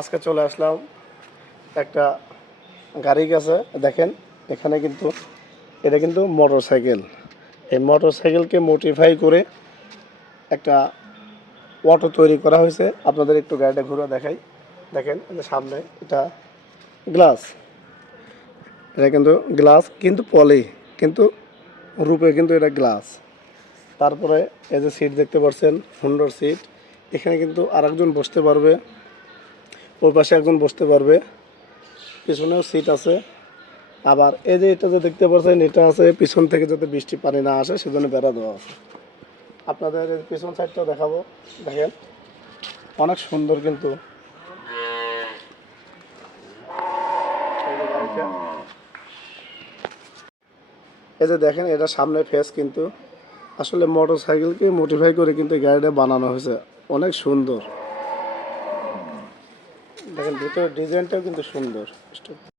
আজকে চলে আসলাম একটা গাড়ির কাছে। দেখেন এখানে কিন্তু এটা কিন্তু মোটরসাইকেল। এই মোটরসাইকেলকে মডিফাই করে একটা অটো তৈরি করা হয়েছে। আপনাদের একটু গাড়িটা ঘুরে দেখাই। দেখেন এই যে সামনে এটা গ্লাস, এটা কিন্তু পলি, কিন্তু রূপে কিন্তু এটা গ্লাস। তারপরে এই যে সিট দেখতে পাচ্ছেন, সুন্দর সিট। এখানে কিন্তু আরেকজন বসতে পারবে, ওর পাশে একজন বসতে পারবে, পিছনেও সিট আছে। আবার এই যে এটা যে দেখতে পাচ্ছেন, এটা আছে পিছন থেকে যাতে বৃষ্টি পানি না আসে সেজন্য বেড়া দেওয়া আছে। আপনাদের এই পিছন সাইডটাও দেখাবো। দেখেন অনেক সুন্দর কিন্তু এই যে গাড়িটা। এই যে দেখেন এটা সামনে ফেস, কিন্তু আসলে মোটর সাইকেলকে মডিফাই করে কিন্তু এই গাড়িটা বানানো হয়েছে। অনেক সুন্দর। দেখেন ভিতরে ডিজাইনটাও কিন্তু সুন্দর।